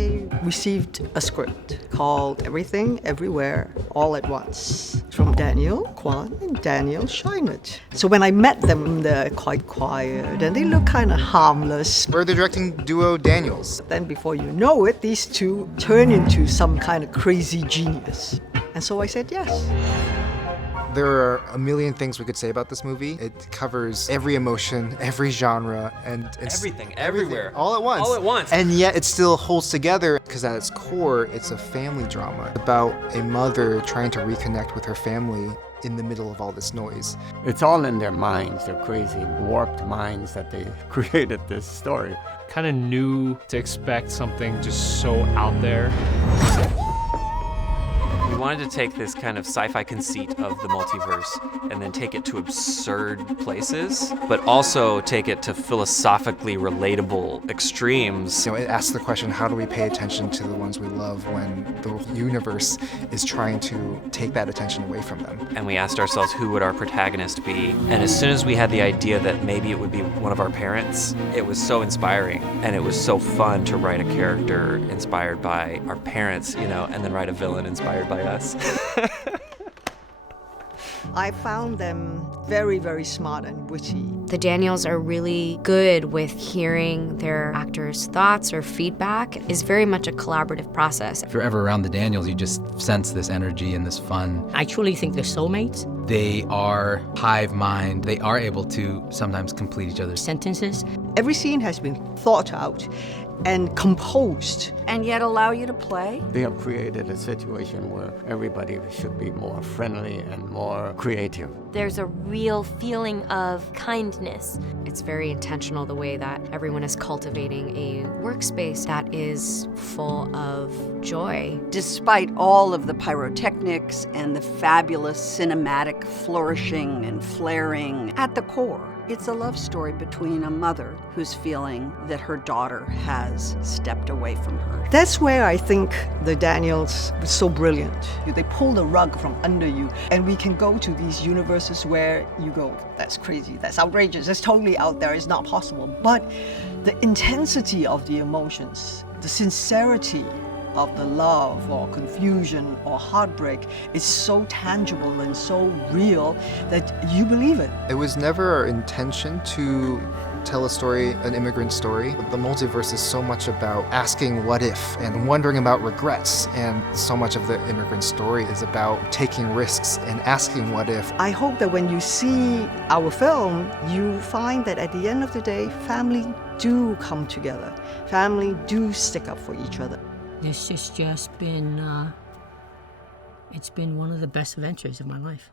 I received a script called Everything, Everywhere, All at Once from Daniel Kwan and Daniel Scheinert. So when I met them, they're quite quiet and they look kind of harmless. We're the directing duo Daniels. Then before you know it, these two turn into some kind of crazy genius. And so I said yes. There are a million things we could say about this movie. It covers every emotion, every genre, and everything, everywhere. All at once. All at once. And yet it still holds together because at its core, it's a family drama about a mother trying to reconnect with her family in the middle of all this noise. It's all in their minds, their crazy, warped minds that they created this story. Kind of knew to expect something just so out there. We wanted to take this kind of sci-fi conceit of the multiverse and then take it to absurd places, but also take it to philosophically relatable extremes. You know, it asks the question, how do we pay attention to the ones we love when the universe is trying to take that attention away from them? And we asked ourselves, who would our protagonist be? And as soon as we had the idea that maybe it would be one of our parents, it was so inspiring. And it was so fun to write a character inspired by our parents, you know, and then write a villain inspired by us. I found them very, very smart and witty. The Daniels are really good with hearing their actors' thoughts or feedback. It's very much a collaborative process. If you're ever around the Daniels, you just sense this energy and this fun. I truly think they're soulmates. They are hive mind. They are able to sometimes complete each other's sentences. Every scene has been thought out and composed. And yet allow you to play? They have created a situation where everybody should be more friendly and more creative. There's a real feeling of kindness. It's very intentional the way that everyone is cultivating a workspace that is full of joy. Despite all of the pyrotechnics and the fabulous cinematic flourishing and flaring, at the core, it's a love story between a mother who's feeling that her daughter has stepped away from her. That's where I think the Daniels were so brilliant. They pull the rug from under you, and we can go to these universes where you go, that's crazy, that's outrageous, that's totally out there, it's not possible. But the intensity of the emotions, the sincerity of the love or confusion or heartbreak is so tangible and so real that you believe it. It was never our intention to tell a story, an immigrant story. The multiverse is so much about asking what if and wondering about regrets, and so much of the immigrant story is about taking risks and asking what if. I hope that when you see our film, you find that at the end of the day, family do come together. Family do stick up for each other. This has just been, it's been one of the best adventures of my life.